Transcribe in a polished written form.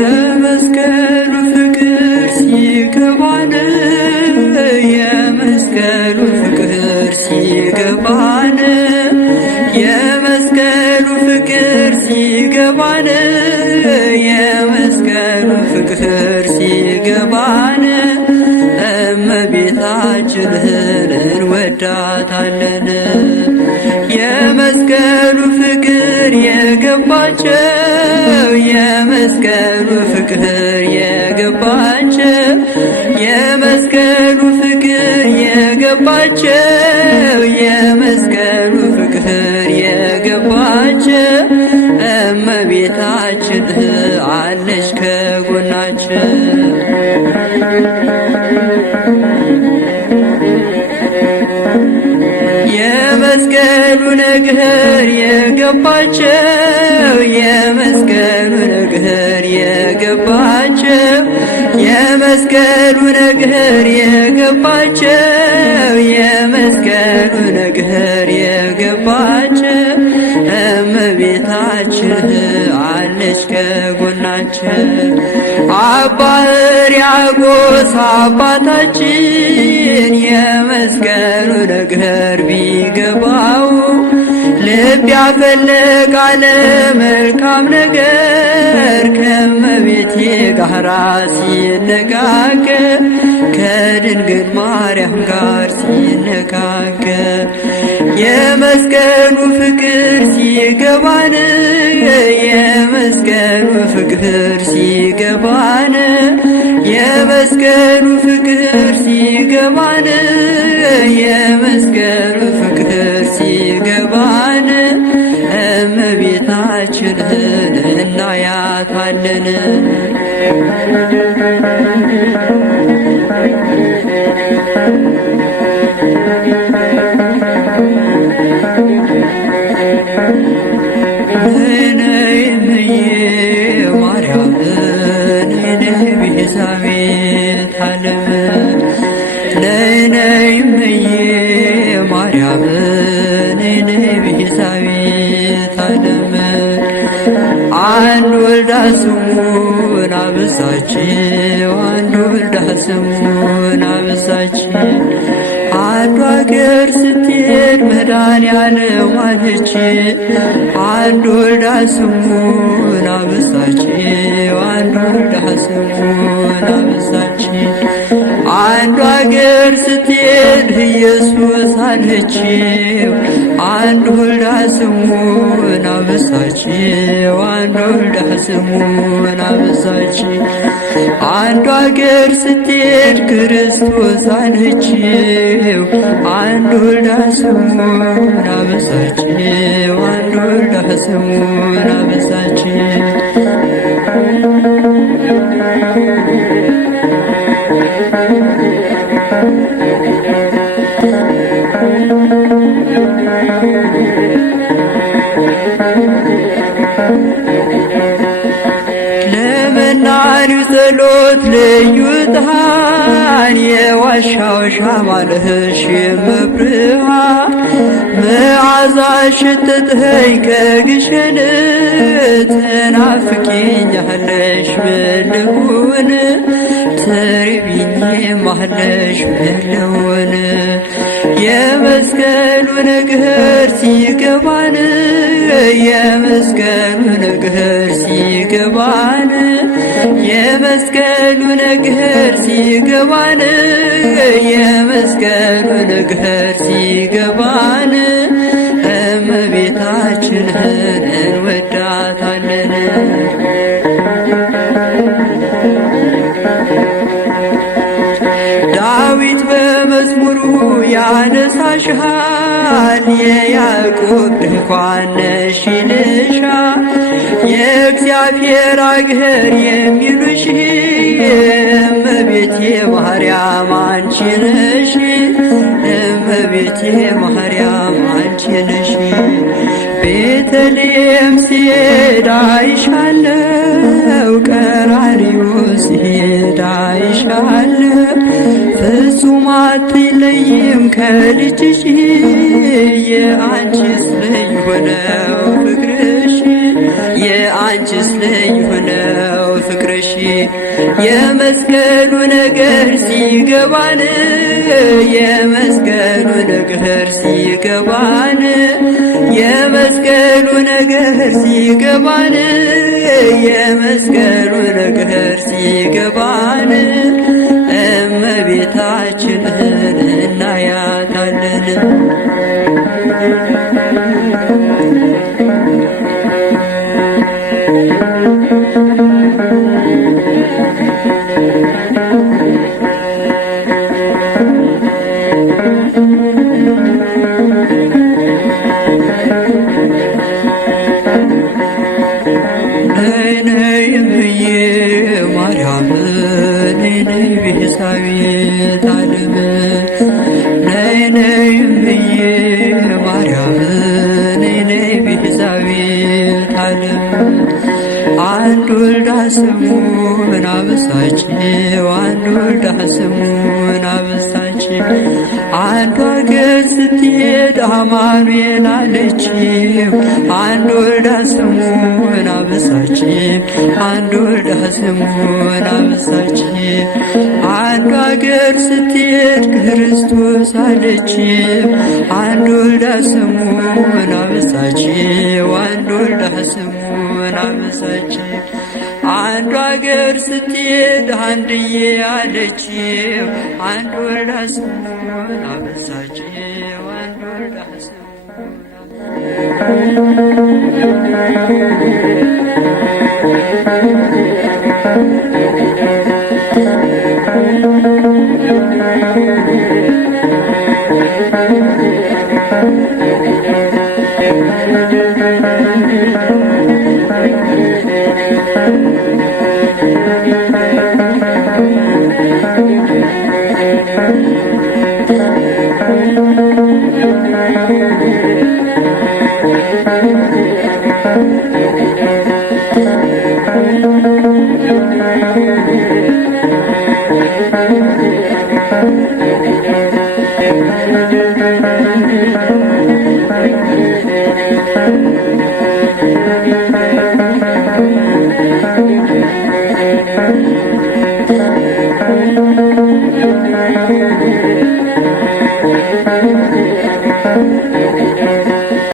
የመስቀሉ ፍቅር ሲገባን የመስቀሉ ፍቅር ሲገባን የመስቀሉ ፍቅር ሲገባን የመስቀሉ ፍቅር ሲገባን እመቤታችንን እንወዳታለን። የመስቀሉ ፍቅር የገባቸው የመስቀሉ ፍቅር የገባቸው የመስቀሉ ፍቅር የገባቸው የመስቀሉ ፍቅር የገባቸው እመቤታችን አለች ከጎናችን። የመስቀሉ ነገር የገባቸው የመስቀሉ ነገር የገባቸው የመስቀሉ ነገር የገባቸው የመስቀሉ ነገር የገባቸው እመቤታችን አለች ከጎናችን። አባ ሕርያቆስ አባታችን የመስቀሉ ነገር ቢገባው ልብ ያፈለቃል መልካም ነገር ከእመቤቴ ጋራ ሲነጋገር ከድንግል ማርያም ጋር ሲነጋገር የመስቀሉ ፍቅር ሲገባን የመስቀሉ ፍቅር ሲገባን የመስቀሉ ፍቅር ሲገባን የመስቀሉ ፍቅር ሲገባን እመቤታችንን እናያታለን። ነይ እምዬ ማርያም ነይ ቤዛዊተ ዓለም ነይ እምዬ ማርያም ነይ ቤዛዊተ ዓለም አንድ ወልዳ ስሙን አበዛችው አንድ ወልዳ ስሙን አበዛችው አንዱ አገር ስትሄድ መድኃኔዓለም አለች አንድ ወልዳ ስሙን አበዛችው አንድ ወልዳ ስሙን አበዛችው አንዱ አገር ስትሄድ ኢየሱስ አለችው አንድ ወልዳ ስሙን አበዛችው አንድ ወልዳ ስሙን አበዛችው አንዱ አገር ስትሄድ ክርስቶስ አለችው አንድ ወልዳ ስሙን አበዛችው አንድ ወልዳ ስሙን አበዛችው ለመናኒው ጸሎት ልዩ ዕጣን የዋሻው ሻማ ነሽ የመብርሃን መዓዛሽ ሸተተኝ ከግሸን ትናፍቂኛለሽ ምን ልሁን ትርቢኝማለሽ ምን ልሁን የመስቀሉ ነገር ሲገባን የመስቀሉ ነገር ሲገባን የመስቀሉ ነገር ሲገባን የመስቀሉ ነገር ሲገባን እመቤታችንን እንወዳታለን። ዳዊት በመዝሙሩ ያነሳሻል የያዕቆብ ድንኳን ነሽ ይልሻል የእግዚአብሔር አገር የሚሉሽ እመቤቴ ማርያም አንቺ ነሽ፣ እመቤቴ ማርያም አንቺ ነሽ። ቤተልሔም ሲሄድ አይሻለው፣ ቀራንዮ ሲሄድ አይሻለው። ፍጹም አትለይም ከልጅሽ፣ የአንቺስ ልዩ ነው ፍቅርሽ፣ የአንቺስ ልዩ ነው ፍቅርሽ። የመስቀሉ ነገር ሲገባን፣ የመስቀሉ ነገር ሲገባን፣ የመስቀሉ ነገር ሲገባን፣ የመስቀሉ ነገር ሲገባን እመቤታችንን እናያታለን። ነይ ነይ እምዬ ማርያም ነይ ነይ ቤዛዊተ ዓለም፣ ነይ ነይ እምዬ ማርያም ነይ ነይ ቤዛዊተ ዓለም። አንድ ወልዳ ስሙን አበሳችው፣ አንድ ወልዳ ስሙን አበሳችው። አንዱ አገር ስትሄድ አማኑኤል አለችው፣ አንድ ወልዳ ስሙን አበሳችው፣ አንድ ወልዳ ስሙን አበሳችው። አንዱ አገር ስትሄድ ክርስቶስ አለችው፣ አንድ ወልዳ ስሙን አበሳችው፣ አንድ ወልዳ ስሙን አበሳችው። አንዱ አገር ስትሄድ አንድዬ አለችው፣ አንድ ወልዳ ስሙን አበሳችው፣ አንድ ወልዳ ስሙን Thank you.